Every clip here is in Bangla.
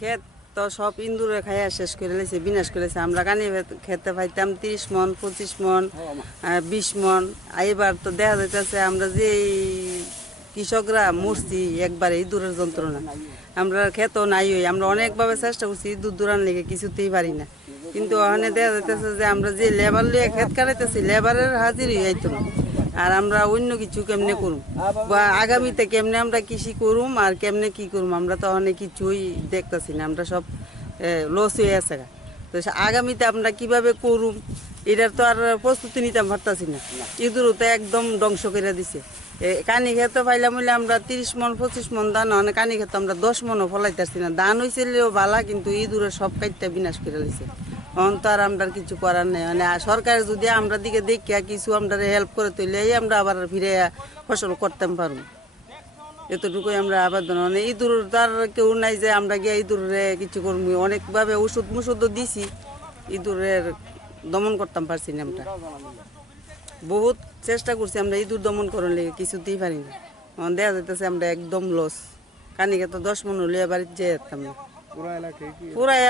ক্ষেত তো সব ইন্দুরে খাইয়া শেষ করে লেছে, বিনাশ করেছে। আমরা কানি খেতে পাইতাম 30 মন, 25 মন, 20 মন। এবার তো দেখা যাইতেছে আমরা যে কৃষকরা মরছি একবারে ইঁদুরের যন্ত্রণা। আমরা খেত নাই, আমরা অনেকভাবে চেষ্টা করছি ইঁদুর দূরান লেগে, কিছুতেই পারি না। কিন্তু ওখানে দেখা যাইতেছে যে আমরা যে লেবার লিয়ে খেত কাটাইতেছি, লেবারের হাজিরই আইতো না। আর আমরা অন্য কিছু কেমনে করুম, বা আগামীতে কেমনে আমরা কৃষি করুম আর কেমনে কি করুম, আমরা তো অনেক কিছুই দেখতেছি না। আমরা সব লস হয়ে আছে। তো আগামীতে আমরা কিভাবে করুম এটার তো আর প্রস্তুতি নিতে পারতাছি না। ইঁদুরও তো একদম ধ্বংস করে দিছে। কানি খেতে পাইলাম হইলে আমরা 30 মন 25 মন ধান, অনেক কানি খেতে আমরা 10 মনও ফলাইতেছি না। ধান হয়েছিলেও ভালা, কিন্তু ইঁদুরে সব কাইটটা বিনাশ করে দিছে। এখন তো আর আমরা কিছু করার নেই। মানে সরকার যদি আমরা দিকে দেখিয়া কিছু আমরা হেল্প করে তুলে আমরা আবার ফিরে ফসল করতে পারব, এতটুকুই আমরা আবেদন। মানে ইঁদুর তার কেউ নাই যে আমরা গিয়ে ইঁদুরে কিছু করবো। অনেকভাবে ওষুধ মুষুধও দিছি, ইঁদুরের দমন করতাম পারছি না। আমরা বহুত চেষ্টা করছি আমরা ইঁদুর দমন করার লেগে, কিছুতেই পারি না। এখন দেখা যাইতেছে আমরা একদম লস। কানিকে তো 10 মন হলে বাড়িতে যেয়ে যেতাম না। পুরা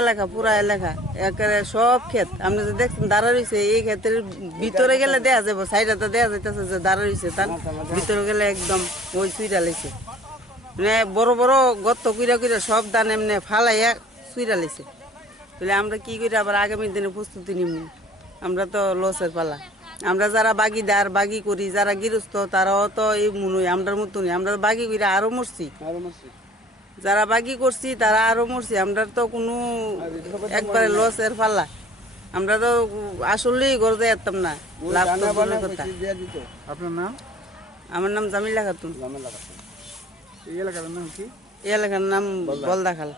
এলাকা একেবারে সব ক্ষেত আপনি যে দেখছেন দাঁড়া রয়েছে, এই ক্ষেতের ভিতরে গেলে দেখা যাবো, সাইডাতে দেখা যাইতেছে যে দাঁড়া রয়েছে, তার ভিতরে গেলে একদম ওই চুইরা লেছে। মানে বড় বড় গর্ত কুইরা কুইরা সব ধান এমনি ফালাইয়া চুইরা লেছে। তাহলে আমরা কি করি আবার আগামী দিনে প্রস্তুতি নিব? আমরা তো লসের পালা। আমরা যারা বাগিদার বাগি করি, যারা গৃহস্থ, তারাও তো এই মনে আমরার মতনই। আমরা বাগি করি আরো মরছি, যারা বাগি করছি তারা আরো মরছি। আমরা তো কোনো একবারে লসের পাল্লা। আমরা তো আসলেই গড়ে যেতাম না, লাভ তো দূরের কথা। আপনার নাম? আমার নাম জামিলা খাতুন। এই এলাকার নাম কি? এই এলাকার নাম বলদাখাল।